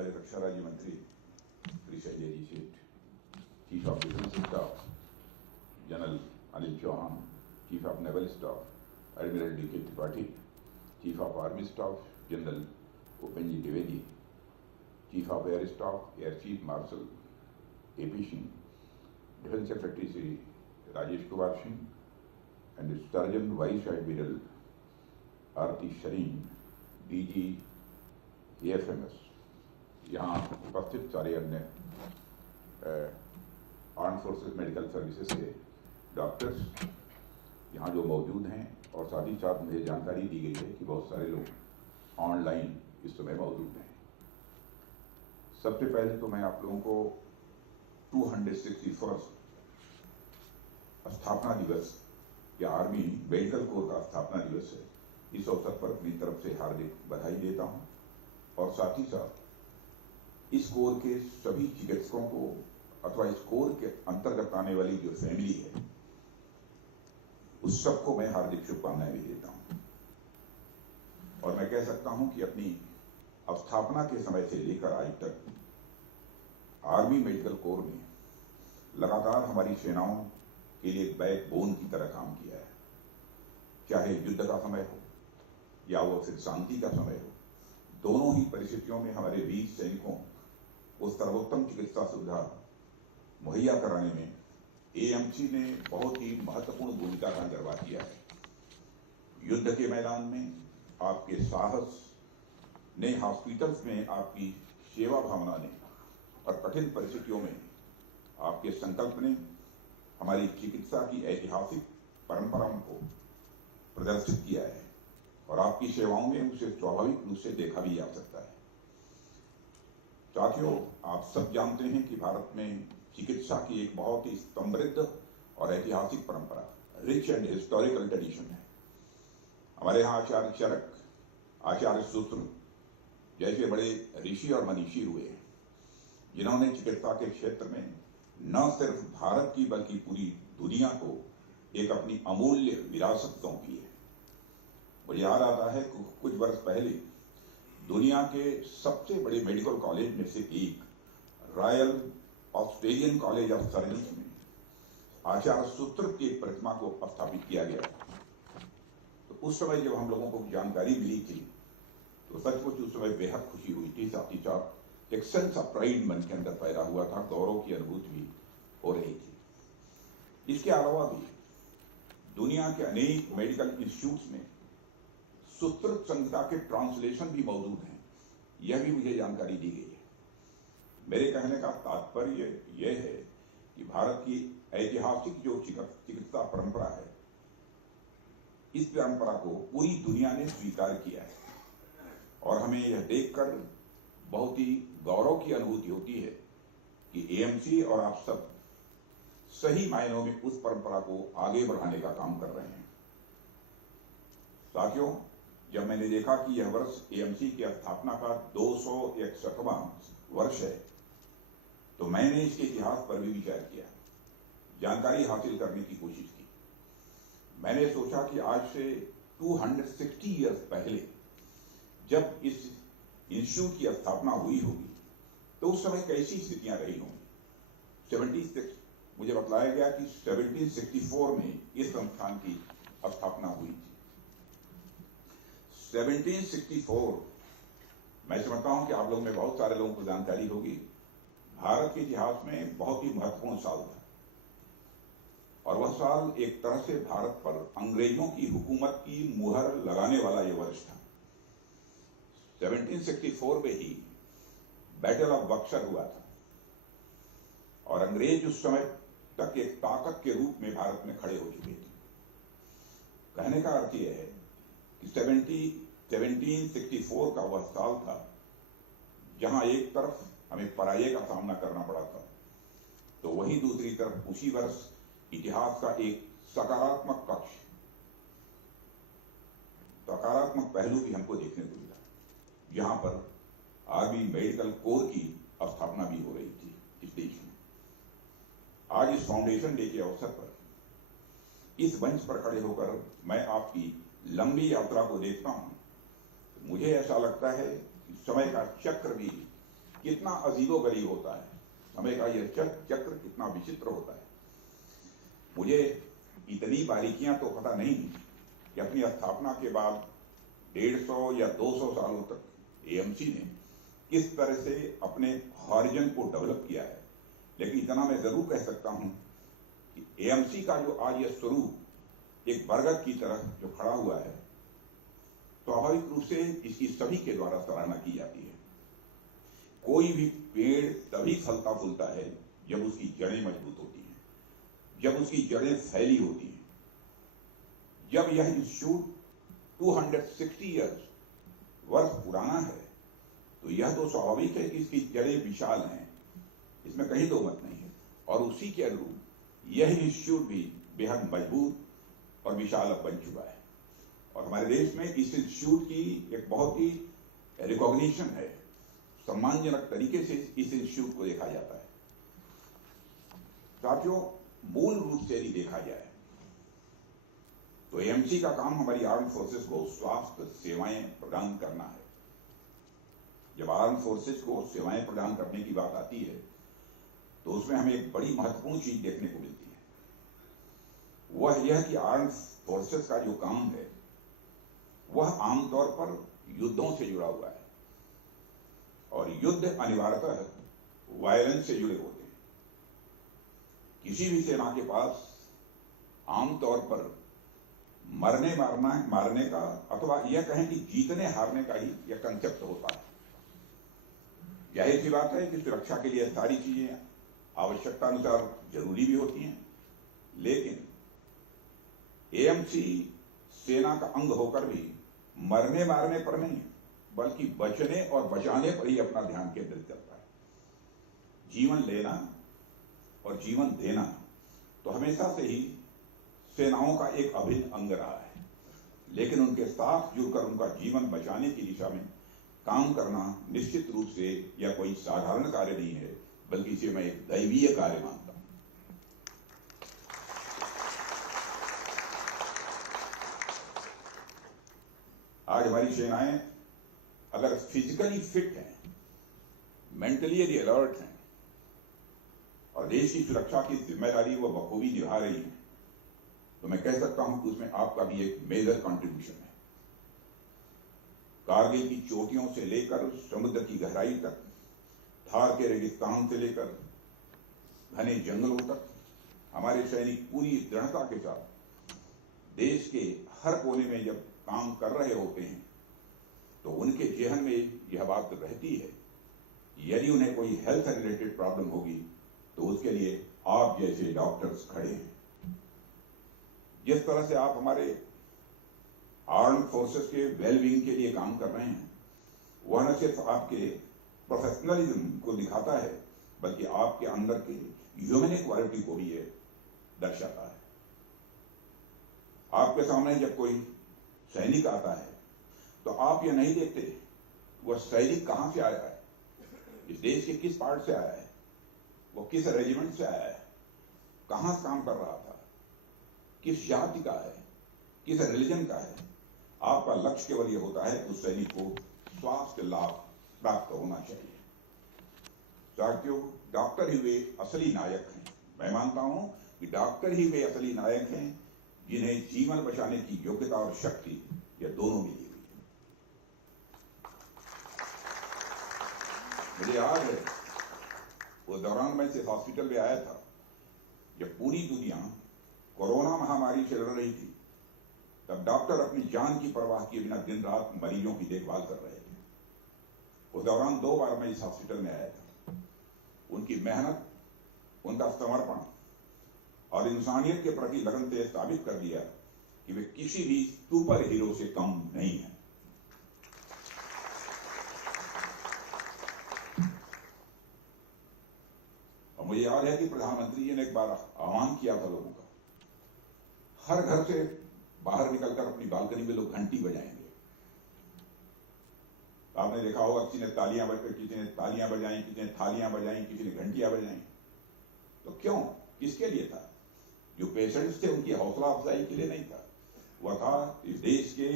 हमारे रक्षा राज्य मंत्री Shri Sanjay ji Seth, chief of defence staff general Anil Chauhan, chief of naval staff admiral D K Tripathi, chief of army staff general Upendra ji Dwivedi, chief of air staff air chief marshal A P. Singh, defence secretary Shri Rajesh Kumar Singh and surgeon vice admiral Aarti Sareen, DG AFMS, यहाँ उपस्थित सारे अन्य arm forces medical services के doctors यहाँ जो मौजूद हैं, और साथ ही साथ मुझे जानकारी दी गई है कि बहुत सारे लोग ऑनलाइन इस समय मौजूद हैं। सबसे पहले तो मैं आप लोगों को 261st स्थापना दिवस या आर्मी मेडिकल कोर का स्थापना दिवस है, इस अवसर पर अपनी तरफ से हार्दिक बधाई देता हूं, और साथ ही साथ इस कोर के सभी चिकित्सकों को अथवा इस कोर के अंतर्गत आने वाली जो फैमिली है उस सबको मैं हार्दिक शुभकामनाएं भी देता हूं। और मैं कह सकता हूं कि अपनी स्थापना के समय से लेकर आज तक आर्मी मेडिकल कोर ने लगातार हमारी सेनाओं के लिए बैकबोन की तरह काम किया है। चाहे युद्ध का समय हो या वो फिर शांति का समय हो, दोनों ही परिस्थितियों में हमारे वीर सैनिकों को सर्वोत्तम चिकित्सा सुविधा मुहैया कराने में AMC ने बहुत ही महत्वपूर्ण भूमिका का निर्वाह किया है। युद्ध के मैदान में आपके साहस ने, हॉस्पिटल्स में आपकी सेवा भावना ने और कठिन परिस्थितियों में आपके संकल्प ने हमारी चिकित्सा की ऐतिहासिक परंपराओं को प्रदर्शित किया है, और आपकी सेवाओं में उसे स्वाभाविक रूप से देखा भी जा सकता है। साथियों, आप सब जानते हैं कि भारत में चिकित्सा की एक बहुत ही समृद्ध और ऐतिहासिक परंपरा, रिच एंड हिस्टोरिकल ट्रेडिशन है। हमारे यहाँ आचार्य चरक, आचार्य सूत्र जैसे बड़े ऋषि और मनीषी हुए हैं, जिन्होंने चिकित्सा के क्षेत्र में न सिर्फ भारत की बल्कि पूरी दुनिया को एक अपनी अमूल्य विरासत सौंपी है। मुझे याद आता है कुछ वर्ष पहले दुनिया के सबसे बड़े मेडिकल कॉलेज में से एक royal Australian college of surgeons में आचार्य सूत्र की एक प्रतिमा को स्थापित किया गया। तो उस समय जब हम लोगों को जानकारी मिली थी तो सचमुच उस समय बेहद खुशी हुई थी, साथ ही साथ एक सेंस ऑफ प्राइड मन के अंदर पैदा हुआ था, गौरव की अनुभूति भी हो रही थी। इसके अलावा भी दुनिया के अनेक मेडिकल इंस्टीट्यूट्स में सूत्र संहिता के ट्रांसलेशन भी मौजूद हैं, यह भी मुझे जानकारी दी गई है। मेरे कहने का तात्पर्य यह है कि भारत की ऐतिहासिक जो चिकित्सा परंपरा है, इस परंपरा को पूरी दुनिया ने स्वीकार किया है, और हमें यह देखकर बहुत ही गौरव की अनुभूति होती है कि AMC और आप सब सही मायनों में उस परंपरा को आगे बढ़ाने का काम कर रहे हैं। साथियों, जब मैंने देखा कि यह वर्ष AMC की स्थापना का 261वां वर्ष है, तो मैंने इसके इतिहास पर भी विचार किया, जानकारी हासिल करने की कोशिश की। मैंने सोचा कि आज से 260 ईयर्स पहले जब इस इंस्टीट्यूट की स्थापना हुई होगी तो उस समय कैसी स्थितियां रही होंगी। 76 मुझे बतलाया गया कि 1764 में इस संस्थान की स्थापना हुई थी। 1764 मैं समझता हूं कि आप लोगों में बहुत सारे लोगों को जानकारी होगी, भारत के इतिहास में बहुत ही महत्वपूर्ण साल था, और वह साल एक तरह से भारत पर अंग्रेजों की हुकूमत की मुहर लगाने वाला यह वर्ष था। 1764 में ही बैटल ऑफ बक्सर हुआ था, और अंग्रेज उस समय तक एक ताकत के रूप में भारत में खड़े हो चुके थे। कहने का अर्थ यह है कि 1764 का वह साल था जहां एक तरफ हमें पराजय का सामना करना पड़ा था, तो वहीं दूसरी तरफ उसी वर्ष इतिहास का एक सकारात्मक पक्ष, सकारात्मक पहलू भी हमको देखने को मिला, जहां पर आर्मी मेडिकल कोर की स्थापना भी हो रही थी इस देश में। आज इस फाउंडेशन डे के अवसर पर इस मंच पर खड़े होकर मैं आपकी लंबी यात्रा को देखता हूं, तो मुझे ऐसा लगता है कि समय का चक्र भी कितना अजीबोगरीब होता है, समय का यह चक्र कितना विचित्र होता है। मुझे इतनी बारीकियां तो पता नहीं कि अपनी स्थापना के बाद 150 या 200 सालों तक एएमसी ने किस तरह से अपने हॉरिजन को डेवलप किया है, लेकिन इतना मैं जरूर कह सकता हूं कि एएमसी का जो आज यह स्वरूप एक बरगद की तरह जो खड़ा हुआ है, स्वाभाविक रूप से इसकी सभी के द्वारा सराहना की जाती है। कोई भी पेड़ तभी फलता फूलता है जब उसकी जड़ें मजबूत होती हैं, जब उसकी जड़ें फैली होती हैं। जब यह इंस्टीट्यूट 260 ईयर्स वर्ष पुराना है तो यह तो स्वाभाविक है कि इसकी जड़ें विशाल हैं, इसमें कहीं दो मत नहीं है। और उसी के अनुरूप यह इंस्टीट्यूट भी बेहद मजबूत और विशाल बन चुका है। और हमारे देश में इस इंस्टीट्यूट की एक बहुत ही रिकॉग्निशन है, सम्मानजनक तरीके से इस इंस्टीट्यूट को देखा जाता है। साथियों, मूल रूप से यदि देखा जाए तो एएमसी का काम हमारी आर्म फोर्सेस को स्वास्थ्य सेवाएं प्रदान करना है। जब आर्म फोर्सेस को सेवाएं प्रदान करने की बात आती है तो उसमें हमें एक बड़ी महत्वपूर्ण चीज देखने को मिलती है। वह यह कि आर्म फोर्सेस का जो काम है वह आमतौर पर युद्धों से जुड़ा हुआ है, और युद्ध अनिवार्यतः वायलेंस से जुड़े होते हैं। किसी भी सेना के पास आमतौर पर मारने का अथवा यह कहें कि जीतने हारने का ही यह कंसेप्ट होता है। जाहिर सी बात है कि सुरक्षा के लिए सारी चीजें आवश्यकता अनुसार जरूरी भी होती हैं, लेकिन एएमसी सेना का अंग होकर भी मरने मारने पर नहीं बल्कि बचने और बचाने पर ही अपना ध्यान केंद्रित करता है। जीवन लेना और जीवन देना तो हमेशा से ही सेनाओं का एक अभिन्न अंग रहा है, लेकिन उनके साथ जुड़कर उनका जीवन बचाने की दिशा में काम करना निश्चित रूप से यह कोई साधारण कार्य नहीं है, बल्कि इसे मैं एक दैवीय कार्य मानता हूं। आज हमारी सेनाएं अगर फिजिकली फिट हैं, मेंटली यदि अलर्ट हैं और देश की सुरक्षा की जिम्मेदारी वो बखूबी निभा रही हैं, तो मैं कह सकता हूं कि उसमें आपका भी एक मेजर कंट्रीब्यूशन है। कारगिल की चोटियों से लेकर समुद्र की गहराई तक, थार के रेगिस्तान से लेकर घने जंगलों तक हमारे सैनिक पूरी दृढ़ता के साथ देश के हर कोने में जब काम कर रहे होते हैं तो उनके जेहन में यह बात रहती है कि यदि उन्हें कोई हेल्थ रिलेटेड प्रॉब्लम होगी तो उसके लिए आप जैसे डॉक्टर्स खड़े हैं। जिस तरह से आप हमारे आर्म फोर्सेस के वेलबींग के लिए काम कर रहे हैं, वह न सिर्फ आपके प्रोफेशनलिज्म को दिखाता है बल्कि आपके अंदर के ह्यूमन क्वालिटी को भी ये दर्शाता है। आपके सामने जब कोई सैनिक आता है तो आप ये नहीं देखते वह सैनिक कहां से आया है, इस देश के किस पार्ट से आया है, वो किस रेजिमेंट से आया है, कहां काम कर रहा था, किस जाति का है, किस रिलीजन का है। आपका लक्ष्य केवल यह होता है कि उस सैनिक को स्वास्थ्य लाभ प्राप्त होना चाहिए। साथियों, डॉक्टर ही वे असली नायक हैं। मैं मानता हूं कि डॉक्टर ही वे असली नायक हैं जिन्हें जीवन बचाने की योग्यता और शक्ति यह दोनों मिली हुई है। मुझे याद है वो दौरान मैं इस हॉस्पिटल में आया था जब पूरी दुनिया कोरोना महामारी चल रही थी, तब डॉक्टर अपनी जान की परवाह किए बिना दिन रात मरीजों की देखभाल कर रहे थे। उस दौरान 2 बार मैं इस हॉस्पिटल में आया था। उनकी मेहनत, उनका समर्पण और इंसानियत के प्रति लगन से साबित कर दिया कि वे किसी भी सुपर हीरो से कम नहीं है। और मुझे याद है कि प्रधानमंत्री जी ने एक बार आह्वान किया था लोगों का, हर घर से बाहर निकलकर अपनी बालकनी में लोग घंटी बजाएंगे। आपने देखा होगा किसी ने तालियां बजाई, किसी ने थालियां बजाई, किसी ने घंटियां बजाई। तो क्यों, किसके लिए था? जो पेशेंट्स थे उनकी हौसला अफजाई के लिए नहीं था, वह था इस देश के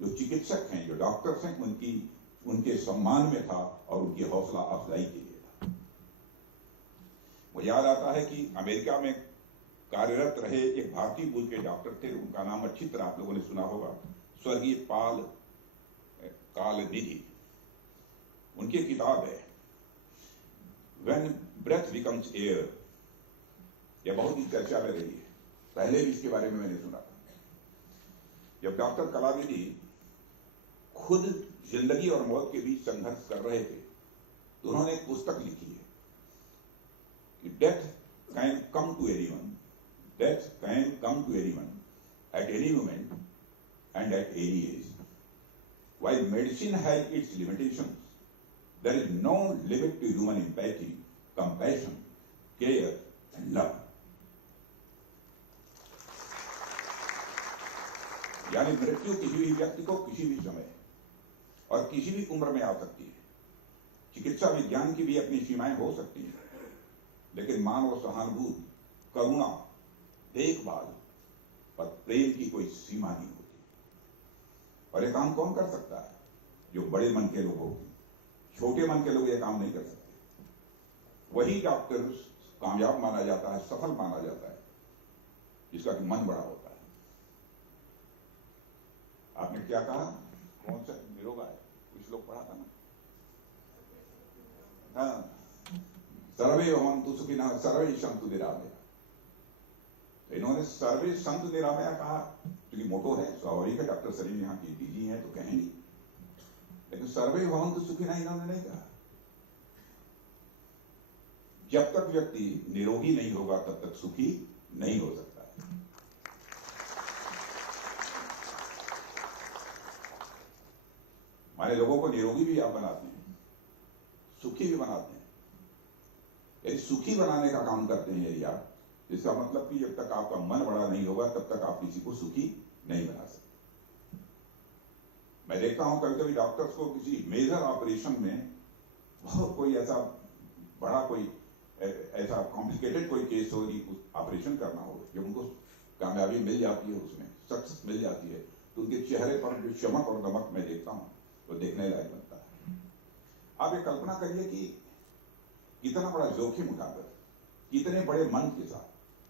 जो चिकित्सक हैं, जो डॉक्टर्स हैं, उनके सम्मान में था और उनकी हौसला अफजाई के लिए था। मुझे याद आता है कि अमेरिका में कार्यरत रहे एक भारतीय मूल के डॉक्टर थे, उनका नाम अच्छी तरह आप लोगों ने सुना होगा, स्वर्गीय पाल कालनिधि। उनकी किताब है व्हेन ब्रेथ बिकम्स एयर, यह बहुत ही चर्चा में रही है, पहले भी इसके बारे में मैंने सुना था। जब डॉक्टर कलानिधि खुद जिंदगी और मौत के बीच संघर्ष कर रहे थे तो उन्होंने एक पुस्तक लिखी है कि death can come to anyone, death can come to anyone at any moment and at any age. While medicine has its limitations, there is no limit to human empathy, compassion, care and love. यानी मृत्यु किसी भी व्यक्ति को किसी भी समय और किसी भी उम्र में आ सकती है। चिकित्सा विज्ञान की भी अपनी सीमाएं हो सकती हैं, लेकिन मानव सहानुभूति, करुणा, देखभाल और प्रेम की कोई सीमा नहीं होती। और ये काम कौन कर सकता है? जो बड़े मन के लोग होते हैं। छोटे मन के लोग ये काम नहीं कर सकते। वही डॉक्टर कामयाब माना जाता है, सफल माना जाता है, जिसका कि मन बड़ा होता है। आपने क्या कहा? कौन सा निरोगा है? कुछ लोग पढ़ा था ना, हाँ, सर्वे भवन्तु सुखिनः सर्वे सन्तु निरामया। तो इन्होंने सर्वे संत निरामया कहा क्योंकि मोटो है, स्वाभाविक है, डॉक्टर सलीम यहाँ की डीजी हैं तो कहेंगे, लेकिन सर्वे भवन्तु सुखिनः इन्होंने नहीं कहा। जब तक व्यक्ति निरोगी नहीं होगा तब तक सुखी नहीं हो सकता है। हमारे लोगों को निरोगी भी आप बनाते हैं, सुखी भी बनाते हैं। यदि सुखी बनाने का काम करते हैं यदि आप, इसका मतलब कि जब तक आपका मन बड़ा नहीं होगा तब तक आप किसी को सुखी नहीं बना सकते। मैं देखता हूं कभी कभी डॉक्टर्स को किसी मेजर ऑपरेशन में बहुत कोई ऐसा बड़ा कोई ऐसा कॉम्प्लिकेटेड कोई केस हो, ऑपरेशन करना हो, जब उनको कामयाबी मिल जाती है, उसमें सक्सेस मिल जाती है, तो उनके चेहरे पर जो चमक और दमक मैं देखता हूं वो देखने लायक बनता है। आप ये कल्पना करिए कि इतना बड़ा जोखिम उठाकर, इतने बड़े मन के साथ,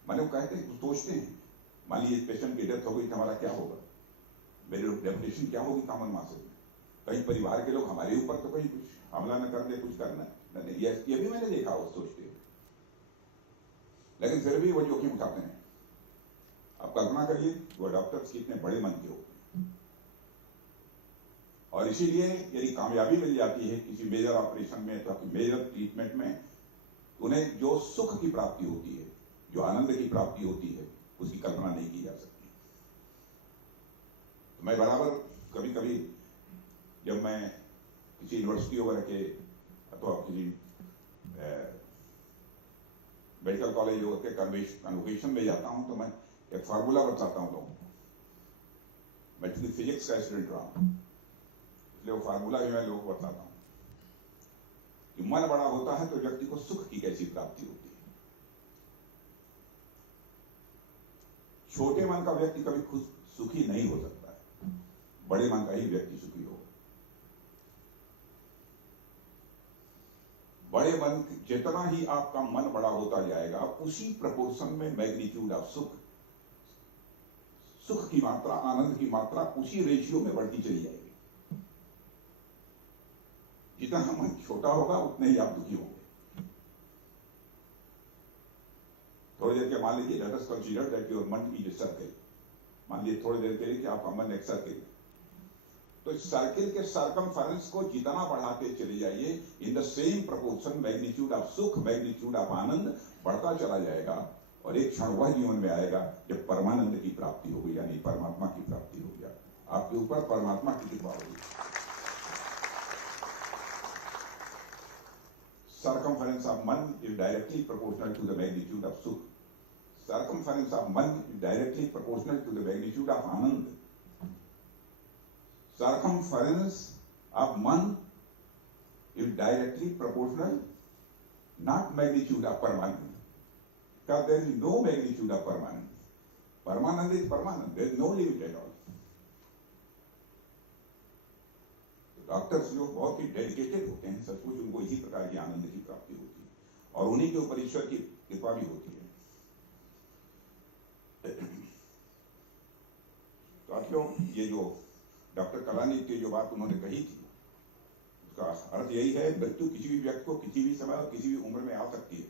माने वो कहते हैं, सोचते हैं, मान लीजिए पेशेंट की डेथ हो गई तो हमारा क्या होगा, मेरी रेपुटेशन क्या होगी कॉमन मासेज में, कहीं परिवार के लोग हमारे ऊपर तो कहीं कुछ हमला न कर दे, कुछ करना नहीं। ये भी मैंने देखा वो सोचते हैं, लेकिन फिर भी वो जोखिम उठाते हैं। आप कल्पना करिए वो डॉक्टर्स कितने बड़े मन के होते हैं। और इसीलिए यदि कामयाबी मिल जाती है किसी मेजर ऑपरेशन में, तो मेजर ट्रीटमेंट में, उन्हें जो सुख की प्राप्ति होती है, जो आनंद की प्राप्ति होती है, उसकी कल्पना नहीं की जा सकती। तो मैं बराबर कभी कभी जब मैं किसी यूनिवर्सिटी वगैरह के अथवा किसी मेडिकल कॉलेज के कन्वोकेशन में जाता हूं तो मैं एक फार्मूला बताता हूं लोगों को। मैं चूंकि फिजिक्स का स्टूडेंट रहा हूं, इसलिए वो फार्मूला भी मैं लोगों को बताता हूं कि मन बड़ा होता है तो व्यक्ति को सुख की कैसी प्राप्ति होती है। छोटे मन का व्यक्ति कभी खुद सुखी नहीं हो सकता है, बड़े मन का ही व्यक्ति सुखी हो। बड़े मन, जितना ही आपका मन बड़ा होता जाएगा, उसी प्रोपोर्शन में मैग्नीट्यूड ऑफ सुख, सुख की मात्रा, आनंद की मात्रा उसी रेशियो में बढ़ती चली जाएगी। जितना मन छोटा होगा उतने ही आप दुखी होंगे। थोड़ी देर के मान लीजिए, let us consider that your मन इज ए सर्कल। मान लीजिए थोड़ी देर के लिए कि आपका मन एक सर्कल, तो इस सर्कल के सर्कमफरेंस को जितना बढ़ाते चले जाइए, in the same proportion magnitude of सुख, मैग्नीट्यूड ऑफ आनंद बढ़ता चला जाएगा। और एक क्षण वह जीवन में आएगा जब परमानंद की प्राप्ति होगी, यानी परमात्मा की प्राप्ति होगी। आपके ऊपर परमात्मा की कृपा होगी। Circumference of man is directly proportional to the magnitude of sukh. Circumference of man is directly proportional to the magnitude of anand. Circumference of man is directly proportional, not magnitude of permanent. Because there is no magnitude of permanent. Permanent is permanent. There is no limit at all. Doctors जो बहुत ही dedicated होते हैं, सचमुच उनको इसी प्रकार की आनंद की प्राप्ति होती है और उन्हीं के ऊपर ईश्वर की कृपा भी होती है। साथियों, ये जो डॉक्टर कलानी की जो बात उन्होंने कही थी, उसका अर्थ यही है, मृत्यु किसी भी व्यक्ति को किसी भी समय और किसी भी उम्र में आ सकती है।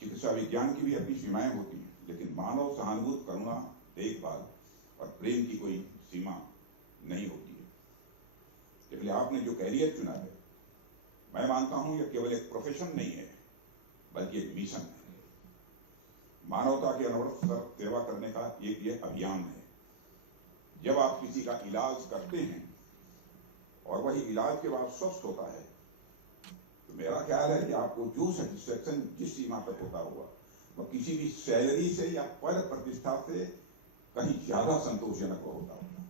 चिकित्सा विज्ञान की भी अपनी सीमाएं होती हैं, लेकिन मानव सहानुभूति, करुणा, देखभाल और प्रेम की कोई सीमा नहीं होती है। इसलिए आपने जो कैरियर चुना है, मैं मानता हूं यह केवल एक प्रोफेशन नहीं है, बल्कि एक मिशन है। मानवता के अनवरत सेवा करने का एक ये अभियान है। जब आप किसी का इलाज करते हैं और वही इलाज के बाद स्वस्थ होता है, तो मेरा ख्याल है कि आपको जो सेटिस्फेक्शन जिस सीमा तक होता होगा, वह किसी भी सैलरी से या पद प्रतिष्ठा से कहीं ज्यादा संतोषजनक होता होगा।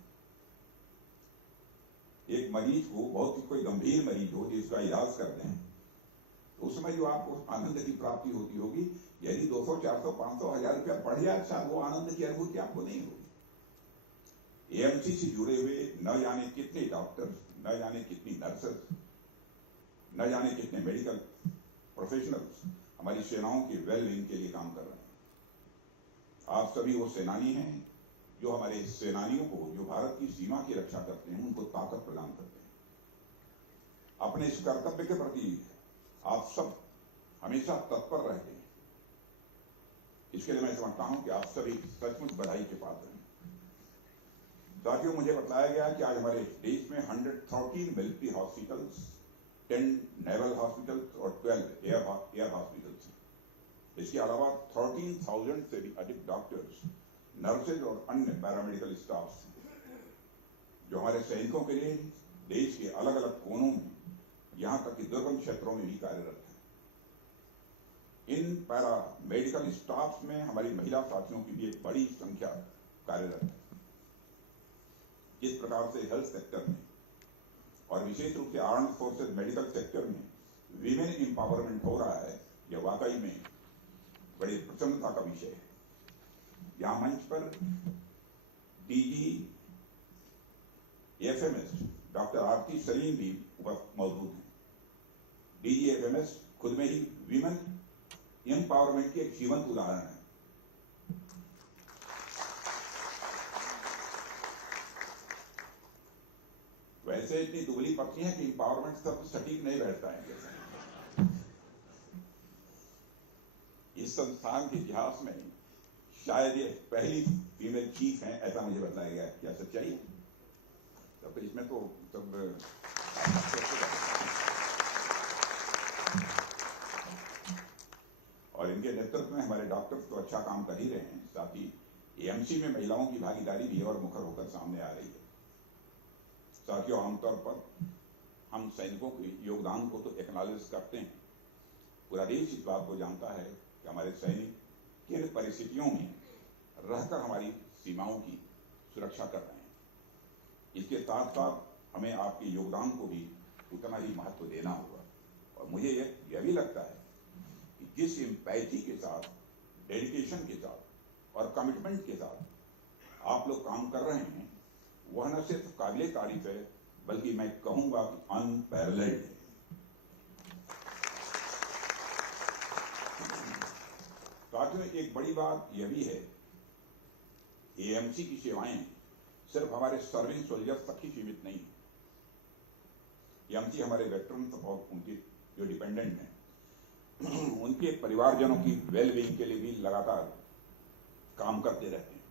एक मरीज को, बहुत ही कोई गंभीर मरीज हो जिसका इलाज करते हैं, तो उस समय जो आपको आनंद की प्राप्ति होती होगी, यदि 200, 400, 500, 1000 रुपया बढ़ जाए, अच्छा वो आनंद की अनुभूति आपको नहीं होगी। एएमसी से जुड़े हुए न जाने कितने डॉक्टर्स, न जाने कितनी नर्सेस, न जाने कितने मेडिकल प्रोफेशनल्स हमारी सेनाओं के वेलबींग के लिए काम कर रहे हैं। आप सभी वो सेनानी हैं जो हमारे सेनानियों को, जो भारत की सीमा की रक्षा करते हैं, उनको ताकत प्रदान करते हैं। अपने इस कर्तव्य के प्रति आप सब हमेशा तत्पर रहते हैं। इसके लिए मैं समझता हूं कि आप सभी सचमुच बधाई के पात्र हैं। साथियों, मुझे बताया गया कि आज हमारे देश में 113 मिलिट्री हॉस्पिटल्स, 10 नेवल हॉस्पिटल्स और 12 एयर हॉस्पिटल्स हैं। इसके अलावा 13,000 से भी अधिक डॉक्टर्स, नर्सेज और अन्य पैरामेडिकल स्टाफ जो हमारे सैनिकों के लिए देश के अलग अलग कोनों में, यहां तक कि दुर्गम क्षेत्रों में भी कार्यरत है। इन पैरामेडिकल स्टाफ में हमारी महिला साथियों की भी एक बड़ी संख्या कार्यरत है। जिस प्रकार से हेल्थ सेक्टर में और विशेष रूप से आर्म्ड फोर्सेज मेडिकल सेक्टर में वीमेन एम्पावरमेंट हो रहा है, यह वाकई में बड़ी प्रसन्नता का विषय है। यहां मंच पर डीजी एफएमएस डॉक्टर आरती सलीम भी मौजूद हैं। डीजी एफएमएस खुद में ही वीमेन एम्पावरमेंट की एक जीवंत उदाहरण है। वैसे इतनी दुबली पत्नी है कि एम्पावरमेंट सब सटीक नहीं बैठता है। इस संस्थान के इतिहास में शायद ये पहली फीमेल चीफ है, ऐसा मुझे बताया गया। क्या सच्चाई है? तो इसमें तो सब और इनके नेतृत्व में हमारे डॉक्टर्स तो अच्छा काम कर ही रहे हैं, साथ ही एएमसी में महिलाओं की भागीदारी भी और मुखर होकर सामने आ रही है। साथियों, आमतौर पर हम सैनिकों के योगदान को तो एक्नॉलेज करते हैं। पूरा देश इस बात को जानता है कि हमारे सैनिक किन परिस्थितियों में रहकर हमारी सीमाओं की सुरक्षा कर रहे हैं। इसके साथ साथ हमें आपके योगदान को भी उतना ही महत्व देना होगा। और मुझे यह भी लगता है कि जिस एम्पैथी के साथ, डेडिकेशन के साथ और कमिटमेंट के साथ आप लोग काम कर रहे हैं, वह न सिर्फ काबिले तारीफ है, बल्कि मैं कहूंगा कि अनपैरेलल्ड है। साथ में एक बड़ी बात यह भी है, एएमसी की सेवाएं सिर्फ हमारे सर्विंग सोल्जर्स तक ही सीमित नहीं है। एएमसी हमारे वेटरन्स और उनके जो डिपेंडेंट हैं, उनके परिवारजनों की वेलबींग के लिए भी लगातार काम करते रहते हैं।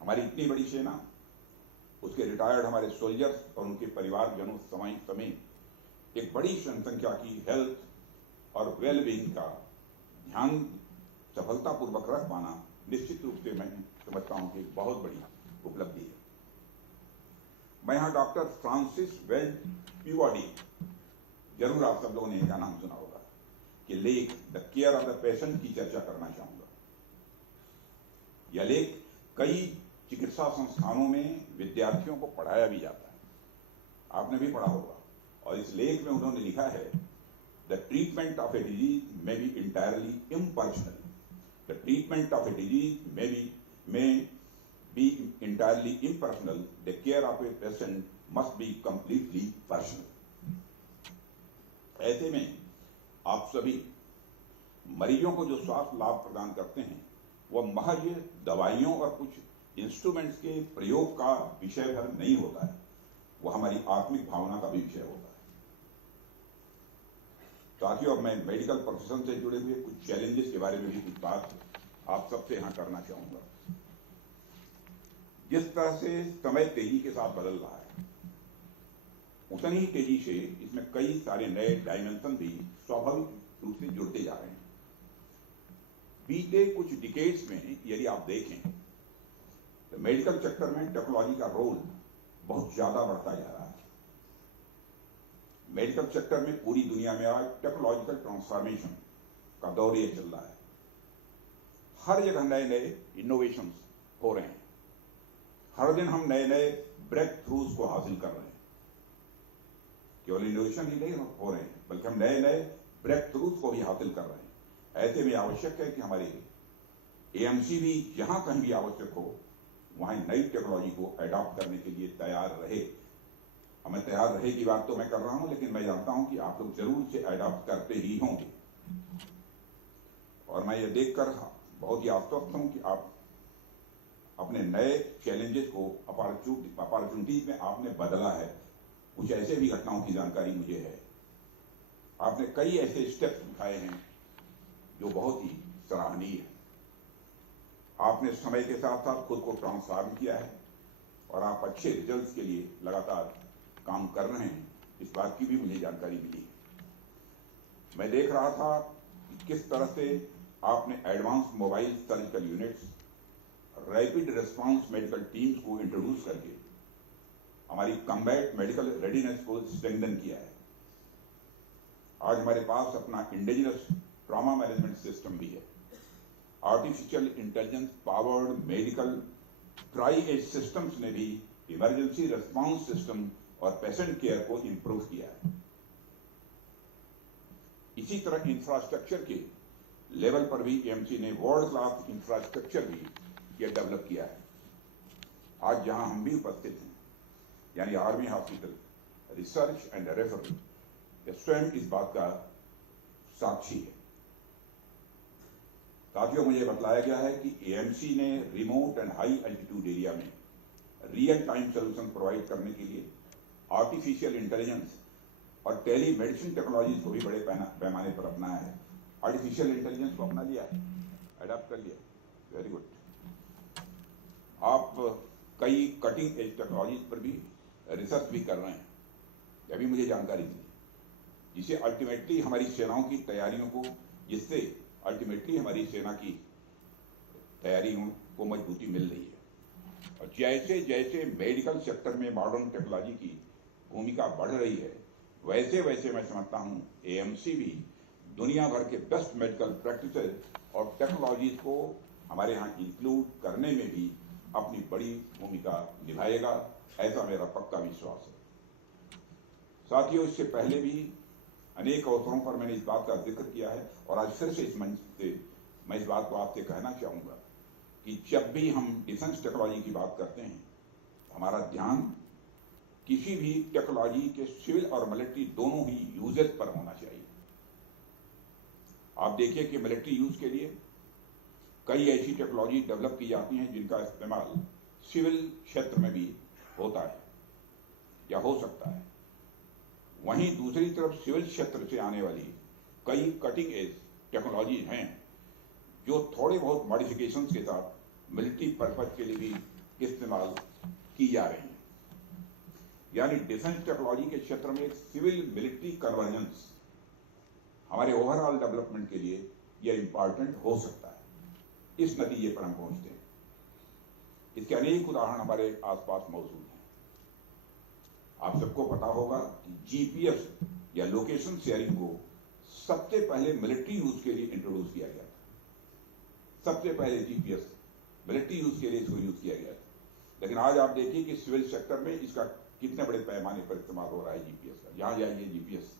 हमारी इतनी बड़ी सेना, उसके रिटायर्ड हमारे सोल्जर्स और उनके परिवारजनों समेत एक बड़ी जनसंख्या की हेल्थ और वेलबींग का ध्यान सफलतापूर्वक रख पाना निश्चित रूप से मैं समझता हूं कि बहुत बड़ी उपलब्धि है। मैं यहां डॉक्टर फ्रांसिस वेल्ट पीवॉडी, जरूर आप सब लोगों ने इनका नाम सुना होगा, कि लेख the care of the patient की चर्चा करना चाहूंगा। यह लेख कई चिकित्सा संस्थानों में विद्यार्थियों को पढ़ाया भी जाता है, आपने भी पढ़ा होगा। और इस लेख में उन्होंने लिखा है, the treatment of a disease may be entirely impersonal, the treatment of a disease may be entirely impersonal, the care of a patient must be completely personal. ऐसे में आप सभी मरीजों को जो स्वास्थ्य लाभ प्रदान करते हैं वह महज दवाइयों और कुछ इंस्ट्रूमेंट्स के प्रयोग का विषय भर नहीं होता है, वह हमारी आत्मिक भावना का भी विषय होता है। साथियों, अब मैं मेडिकल प्रोफेशन से जुड़े हुए कुछ चैलेंजेस के बारे में भी कुछ बात आप सबसे यहां करना चाहूंगा। जिस तरह से समय तेजी के साथ बदल रहा है, उतनी ही तेजी से इसमें कई सारे नए डायमेंशन भी स्वाभाविक रूप से जुड़ते जा रहे हैं। बीते कुछ डिकेड्स में यदि आप देखें तो मेडिकल सेक्टर में टेक्नोलॉजी का रोल बहुत ज्यादा बढ़ता जा रहा है। मेडिकल सेक्टर में पूरी दुनिया में आज टेक्नोलॉजिकल ट्रांसफॉर्मेशन का दौर ये चल रहा है। हर जगह नए नए इनोवेशंस हो रहे हैं। हर दिन हम नए नए ब्रेक थ्रूज को हासिल कर रहे हैं। केवल इनोवेशन ही नहीं हो रहे हैं, बल्कि हम नए नए ब्रेक थ्रूज को भी हासिल कर रहे हैं। ऐसे में आवश्यक है कि हमारे एएमसी भी जहां कहीं भी आवश्यक हो वहां नई टेक्नोलॉजी को अडॉप्ट करने के लिए तैयार रहे। हमें तैयार रहे की बात तो मैं कर रहा हूं, लेकिन मैं जानता हूं कि आप लोग जरूर से अडॉप्ट करते ही होंगे। और मैं ये देखकर बहुत ही आश्वस्त हूं कि आप अपने नए चैलेंजेस को अपॉर्चुनिटीज में आपने बदला है। कुछ ऐसे भी घटनाओं की जानकारी मुझे है। आपने कई ऐसे स्टेप्स उठाए हैं जो बहुत ही सराहनीय है। आपने समय के साथ साथ खुद को ट्रांसफॉर्म किया है और आप अच्छे रिजल्ट्स के लिए लगातार काम कर रहे हैं, इस बात की भी मुझे जानकारी मिली है। मैं देख रहा था कि किस तरह से आपने advance mobile surgical units, rapid response medical teams को इंट्रोड्यूस करके हमारी कम्बैट मेडिकल रेडीनेस को स्ट्रेंथन किया है। आज हमारे पास अपना इंडिजिनस ट्रॉमा मैनेजमेंट सिस्टम भी है। Artificial intelligence powered medical triage systems ने भी इमरजेंसी रिस्पांस सिस्टम और पेशेंट केयर को इंप्रूव किया है। इसी तरह इंफ्रास्ट्रक्चर के लेवल पर भी एएमसी ने वर्ल्ड क्लास इंफ्रास्ट्रक्चर भी ये डेवलप किया है। आज जहां हम भी उपस्थित हैं, यानी army hospital, research and referral, यह स्वयं इस बात का साक्षी है। साथियों, मुझे बतलाया गया है कि एएमसी ने remote and high altitude area में रियल टाइम सोल्यूशन प्रोवाइड करने के लिए आर्टिफिशियल इंटेलिजेंस और टेली मेडिसिन टेक्नोलॉजीज को भी बड़े पैमाने पर अपनाया है। आर्टिफिशियल इंटेलिजेंस को अपना लिया है, अडॉप्ट कर लिया, वेरी गुड। आप कई कटिंग एज टेक्नोलॉजीज पर भी रिसर्च भी कर रहे हैं, यह भी मुझे जानकारी मिली, जिससे अल्टीमेटली हमारी सेनाओं की तैयारियों को अल्टीमेटली हमारी सेना की तैयारियों को मजबूती मिल रही है। और जैसे जैसे मेडिकल सेक्टर में मॉडर्न टेक्नोलॉजी की भूमिका बढ़ रही है, वैसे वैसे मैं समझता हूं एएमसी भी दुनिया भर के बेस्ट मेडिकल प्रैक्टिसेस और टेक्नोलॉजीज को हमारे यहाँ इंक्लूड करने में भी अपनी बड़ी भूमिका निभाएगा, ऐसा मेरा पक्का विश्वास है। साथियों, इससे पहले भी अनेक अवसरों पर मैंने इस बात का जिक्र किया है और आज फिर से इस मंच से मैं इस बात को आपसे कहना चाहूंगा कि जब भी हम डिफेंस टेक्नोलॉजी की बात करते हैं, हमारा ध्यान किसी भी टेक्नोलॉजी के सिविल और मिलिट्री दोनों ही यूजेस पर होना चाहिए। आप देखिए कि मिलिट्री यूज के लिए कई ऐसी टेक्नोलॉजी डेवलप की जाती हैं जिनका इस्तेमाल सिविल क्षेत्र में भी होता है या हो सकता है। वहीं दूसरी तरफ सिविल क्षेत्र से आने वाली कई कटिंग एज टेक्नोलॉजी हैं जो थोड़े बहुत मॉडिफिकेशंस के साथ मिलिट्री पर्पज के लिए भी इस्तेमाल की जा रही हैं। यानी डिफेंस टेक्नोलॉजी के क्षेत्र में एक सिविल मिलिट्री कन्वर्जेंस हमारे ओवरऑल डेवलपमेंट के लिए यह इंपॉर्टेंट हो सकता है। इस नतीजे पर हम पहुंचते हैं। इसके अनेक उदाहरण हमारे आसपास मौजूद हैं। आप सबको पता होगा कि जीपीएस या लोकेशन शेयरिंग को सबसे पहले मिलिट्री यूज के लिए इंट्रोड्यूस किया गया था। सबसे पहले जीपीएस मिलिट्री यूज के लिए इसको यूज किया गया था। लेकिन आज आप देखिए कि सिविल सेक्टर में इसका कितने बड़े पैमाने पर इस्तेमाल हो रहा है जीपीएस का। जहां जाइए जीपीएस,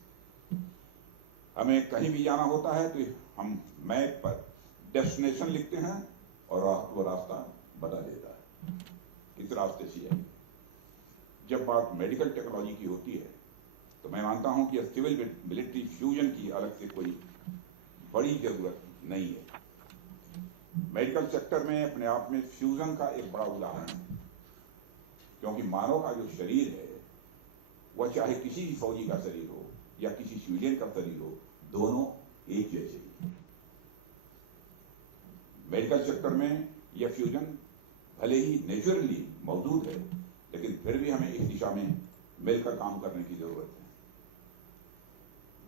हमें कहीं भी जाना होता है तो हम मैप पर डेस्टिनेशन लिखते हैं और वो रास्ता बता देता है किस रास्ते से जाइए। जब बात मेडिकल टेक्नोलॉजी की होती है तो मैं मानता हूं कि सिविल मिलिट्री फ्यूजन की अलग से कोई बड़ी जरूरत नहीं है। मेडिकल सेक्टर में अपने आप में फ्यूजन का एक बड़ा उदाहरण है, क्योंकि मानव का जो शरीर है वह चाहे किसी भी फौजी का शरीर हो या किसी सिविलियन का शरीर हो, दोनों एक जैसे ही। मेडिकल सेक्टर में यह फ्यूजन भले ही नेचुरली मौजूद है, लेकिन फिर भी हमें इस दिशा में मिलकर काम करने की जरूरत है।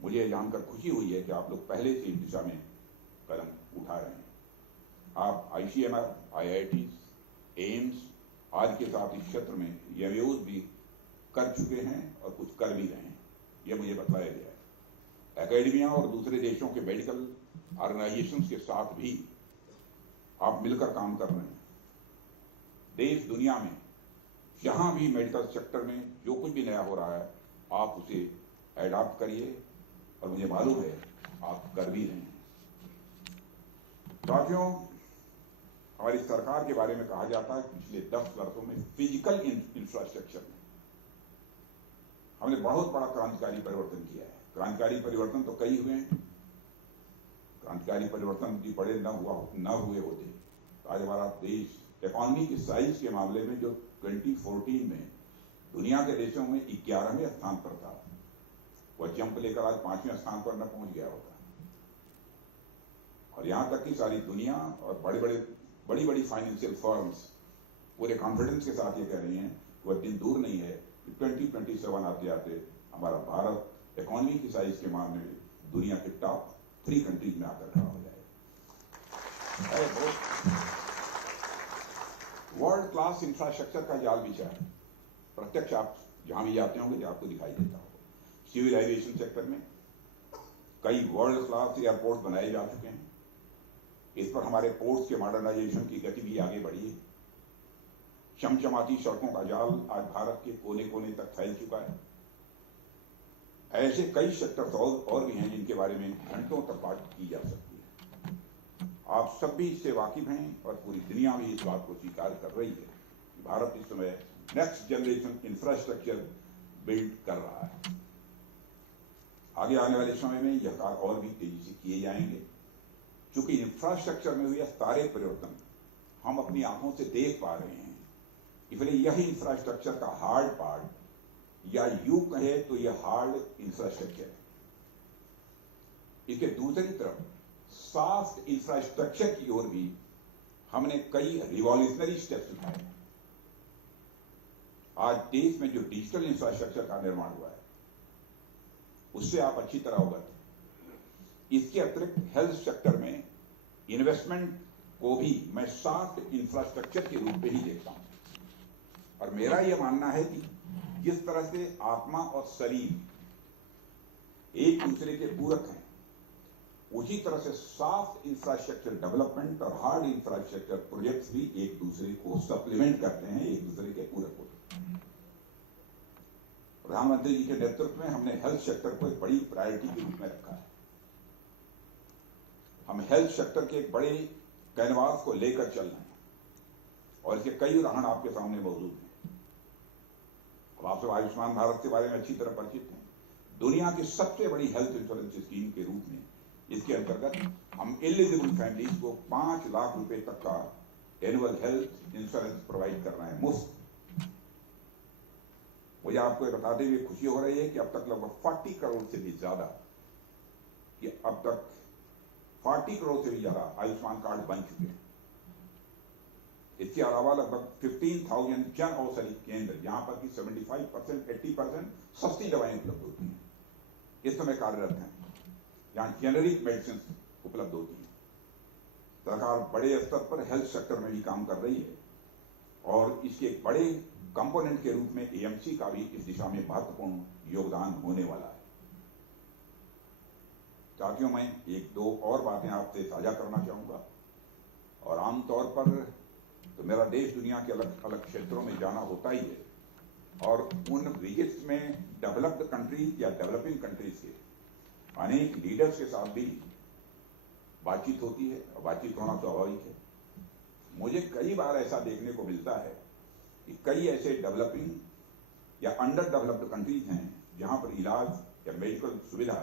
मुझे जानकर खुशी हुई है कि आप लोग पहले से इस दिशा में कदम उठा रहे हैं। आप ICMR, IITs, एम्स आज के साथ इस क्षेत्र में MOUs भी कर चुके हैं और कुछ कर भी रहे हैं, यह मुझे बताया गया है। एकेडमिया और दूसरे देशों के मेडिकल ऑर्गेनाइजेशंस के साथ भी आप मिलकर काम कर रहे हैं। देश दुनिया में जहां भी मेडिकल सेक्टर में जो कुछ भी नया हो रहा है, आप उसे एडॉप्ट करिए और मुझे मालूम है आप कर भी रहे हैं। साथियों, हमारी सरकार के बारे में कहा जाता है पिछले 10 वर्षों में फिजिकल इंफ्रास्ट्रक्चर में हमने बहुत बड़ा क्रांतिकारी परिवर्तन किया है। क्रांतिकारी परिवर्तन तो कई हुए हैं, क्रांतिकारी परिवर्तन भी बड़े न हुए होते तो आज हमारा देश इकोनॉमी की साइज के मामले में जो 2014 में दुनिया के देशों में 11वें स्थान पर था, वह जंप लेकर आज 5वें स्थान पर न पहुंच गया होता। और यहां तक कि सारी दुनिया और बड़ी बड़ी फाइनेंशियल फर्म्स पूरे कॉन्फिडेंस के साथ ये कह रही हैं कि वह दिन दूर नहीं है कि 2027 आते आते हमारा भारत इकोनॉमी की साइज के मामले में दुनिया के टॉप 3 कंट्रीज में आकर खड़ा हो जाएगा। वर्ल्ड क्लास इंफ्रास्ट्रक्चर का जाल बिछा है। प्रत्यक्ष आप जहां भी जाते होंगे आपको दिखाई देता होगा। सिविल एविएशन सेक्टर में कई वर्ल्ड क्लास एयरपोर्ट बनाए जा चुके हैं। इस पर हमारे पोर्ट्स के मॉडर्नाइजेशन की गति भी आगे बढ़ी है। चमचमाती सड़कों का जाल आज भारत के कोने कोने तक फैल चुका है। ऐसे कई सेक्टर और भी हैं जिनके बारे में घंटों तक बात की जा सकती है। आप सब भी इससे वाकिफ हैं और पूरी दुनिया भी इस बात को स्वीकार कर रही है कि भारत इस समय नेक्स्ट जनरेशन इंफ्रास्ट्रक्चर बिल्ड कर रहा है। आगे आने वाले समय में यह कार्य और भी तेजी से किए जाएंगे, क्योंकि इंफ्रास्ट्रक्चर में हुए सारे परिवर्तन हम अपनी आंखों से देख पा रहे हैं। इसलिए यही इंफ्रास्ट्रक्चर का हार्ड पार्ट, या यूं कहे तो यह हार्ड इंफ्रास्ट्रक्चर है। इसके दूसरी तरफ सॉफ्ट इंफ्रास्ट्रक्चर की ओर भी हमने कई रिवॉल्यूशनरी स्टेप्स उठाए। आज देश में जो डिजिटल इंफ्रास्ट्रक्चर का निर्माण हुआ है उससे आप अच्छी तरह अवगत हैं। इसके अतिरिक्त हेल्थ सेक्टर में इन्वेस्टमेंट को भी मैं सॉफ्ट इंफ्रास्ट्रक्चर के रूप में ही देखता हूं। और मेरा यह मानना है कि जिस तरह से आत्मा और शरीर एक दूसरे के पूरक हैं, उसी तरह से सॉफ्ट इंफ्रास्ट्रक्चर डेवलपमेंट और हार्ड इंफ्रास्ट्रक्चर प्रोजेक्ट्स भी एक दूसरे को सप्लीमेंट करते हैं, एक दूसरे के पूरक होते हैं। प्रधानमंत्री जी के नेतृत्व में हमने हेल्थ सेक्टर को एक बड़ी प्रायोरिटी के रूप में रखा है। हम हेल्थ सेक्टर के एक बड़े कैनवास को लेकर चल रहे हैं और इसके कई उदाहरण आपके सामने मौजूद हैं। अब आप सब आयुष्मान भारत के बारे में अच्छी तरह परिचित हैं। दुनिया की सबसे बड़ी हेल्थ इंश्योरेंस स्कीम के रूप में इसके अंतर्गत हम एलिजिबल फैमिलीज को 5 लाख रुपए तक का एनुअल हेल्थ इंश्योरेंस प्रोवाइड कर रहे हैं, मुफ्त। मुझे आपको बताते हुए खुशी हो रही है कि अब तक लगभग 40 करोड़ से भी ज्यादा, कि अब तक 40 करोड़ से भी ज्यादा आयुष्मान कार्ड बन चुके हैं। इसके अलावा लगभग 15,000 जन औषधि केंद्र, जहां पर कि 75% 80% सस्ती दवाएं उपलब्ध होती हैं, इस समय कार्यरत हैं, जहां जेनेरिक मेडिसिन उपलब्ध होती हैं। सरकार बड़े स्तर पर हेल्थ सेक्टर में भी काम कर रही है और इसके एक बड़े कंपोनेंट के रूप में एएमसी का भी इस दिशा में महत्वपूर्ण योगदान होने वाला है। साथियों, मैं 1-2 और बातें आपसे साझा करना चाहूंगा। और आमतौर पर तो मेरा देश दुनिया के अलग अलग क्षेत्रों में जाना होता ही है, और उन विजिट्स में डेवलप्ड कंट्रीज या डेवलपिंग कंट्रीज के अनेक लीडर्स के साथ भी बातचीत होती है और बातचीत होना स्वाभाविक है। मुझे कई बार ऐसा देखने को मिलता है कि कई ऐसे डेवलपिंग या अंडर डेवलप्ड कंट्रीज हैं जहां पर इलाज या मेडिकल सुविधा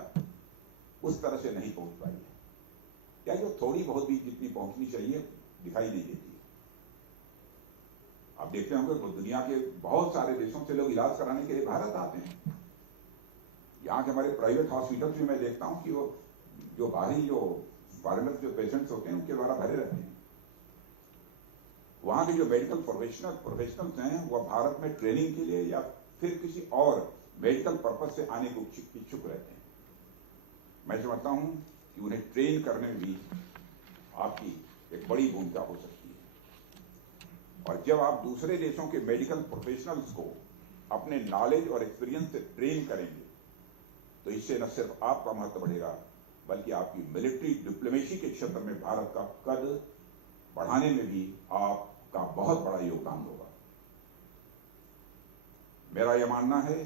उस तरह से नहीं पहुंच पाई है, या जो थोड़ी बहुत भी जितनी पहुंचनी चाहिए दिखाई नहीं देती है। आप देखते होंगे तो दुनिया के बहुत सारे देशों से लोग इलाज कराने के लिए भारत आते हैं। यहाँ के हमारे प्राइवेट हॉस्पिटल्स में मैं देखता हूँ कि वो जो बाहरी जो फॉरेनर जो पेशेंट्स होते हैं उनके द्वारा भरे रहते हैं। वहां के जो मेडिकल प्रोफेशनल्स हैं वह भारत में ट्रेनिंग के लिए या फिर किसी और मेडिकल पर्पज से आने को इच्छुक रहते हैं। मैं समझता हूं कि उन्हें ट्रेन करने में भी आपकी एक बड़ी भूमिका हो सकती है। और जब आप दूसरे देशों के मेडिकल प्रोफेशनल्स को अपने नॉलेज और एक्सपीरियंस से ट्रेन करेंगे तो इससे न सिर्फ आपका महत्व बढ़ेगा बल्कि आपकी मिलिट्री डिप्लोमेसी के क्षेत्र में भारत का कद बढ़ाने में भी आपका बहुत बड़ा योगदान होगा। मेरा यह मानना है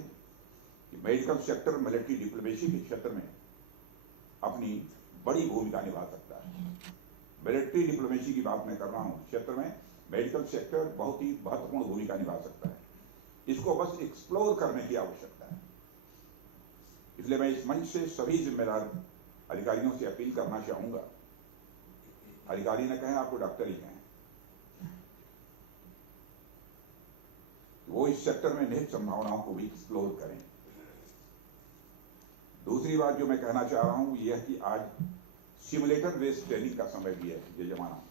कि मेडिकल सेक्टर मिलिट्री डिप्लोमेसी के क्षेत्र में अपनी बड़ी भूमिका निभा सकता है। मिलिट्री डिप्लोमेसी की बात मैं कर रहा हूं, क्षेत्र में मेडिकल सेक्टर बहुत ही महत्वपूर्ण भूमिका निभा सकता है। इसको बस एक्सप्लोर करने की आवश्यकता है। इसलिए मैं इस मंच से सभी जिम्मेदार अधिकारियों से अपील करना चाहूंगा, अधिकारी न कहें आपको डॉक्टर ही कहें, वो इस सेक्टर में निहित संभावनाओं को भी एक्सप्लोर करें। दूसरी बात जो मैं कहना चाह रहा हूं यह कि आज सिमुलेटर बेस्ड ट्रेनिंग का समय भी है। ये जमाना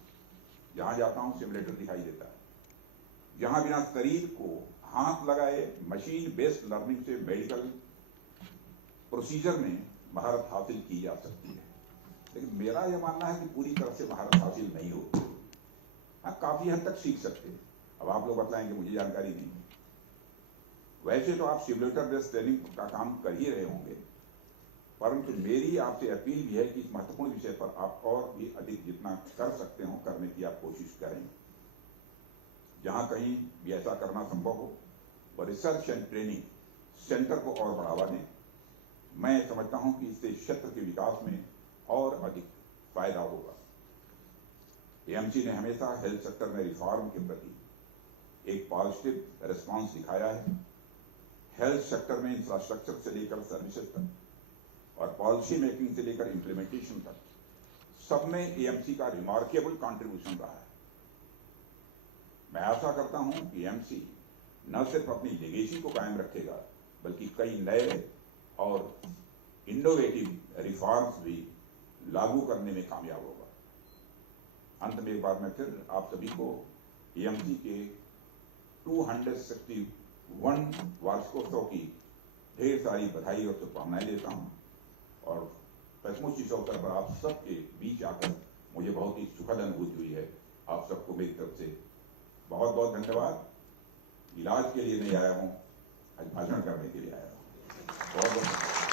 जहां जाता हूं सिमुलेटर दिखाई देता है। जहां बिना शरीर को हाथ लगाए मशीन बेस्ड लर्निंग से मेडिकल प्रोसीजर में महारत हासिल की जा सकती है। लेकिन मेरा यह मानना है कि पूरी तरह से महारत हासिल नहीं होती। हाँ, काफी हद तक सीख सकते हैं। अब आप लोग बताएंगे, मुझे जानकारी नहीं है। वैसे तो आप सिमुलेटर बेस्ड ट्रेनिंग का काम कर ही रहे होंगे, परंतु मेरी आपसे अपील भी है कि इस महत्वपूर्ण विषय पर आप और भी अधिक जितना कर सकते हो करने की आप कोशिश करें। जहां कहीं भी ऐसा करना संभव हो वह रिसर्च एंड ट्रेनिंग सेंटर को और बढ़ावा दें। मैं समझता हूं कि इससे क्षेत्र के विकास में और अधिक फायदा होगा। एएमसी ने हमेशा हेल्थ सेक्टर में रिफॉर्म के प्रति एक पॉजिटिव रिस्पांस दिखाया है। हेल्थ सेक्टर में इंफ्रास्ट्रक्चर से लेकर सर्विसेज तक और पॉलिसी मेकिंग से लेकर इंप्लीमेंटेशन तक सब में एएमसी का रिमार्केबल कंट्रीब्यूशन रहा है। मैं आशा करता हूं कि एएमसी न सिर्फ अपनी लेगेसी को कायम रखेगा बल्कि कई नए और इनोवेटिव रिफॉर्म्स भी लागू करने में कामयाब होगा। अंत में एक बार मैं फिर आप सभी को एएमसी के 261 वार्षिकोत्सव की ढेर सारी बधाई और शुभकामनाएं देता हूं और सचमुच इस अवसर पर आप सबके बीच आकर मुझे बहुत ही सुखद अनुभूति हुई है। आप सबको मेरी तरफ से बहुत बहुत धन्यवाद। इलाज के लिए नहीं आया हूं, आज भाषण करने के लिए आया हूं। बहुत बहुत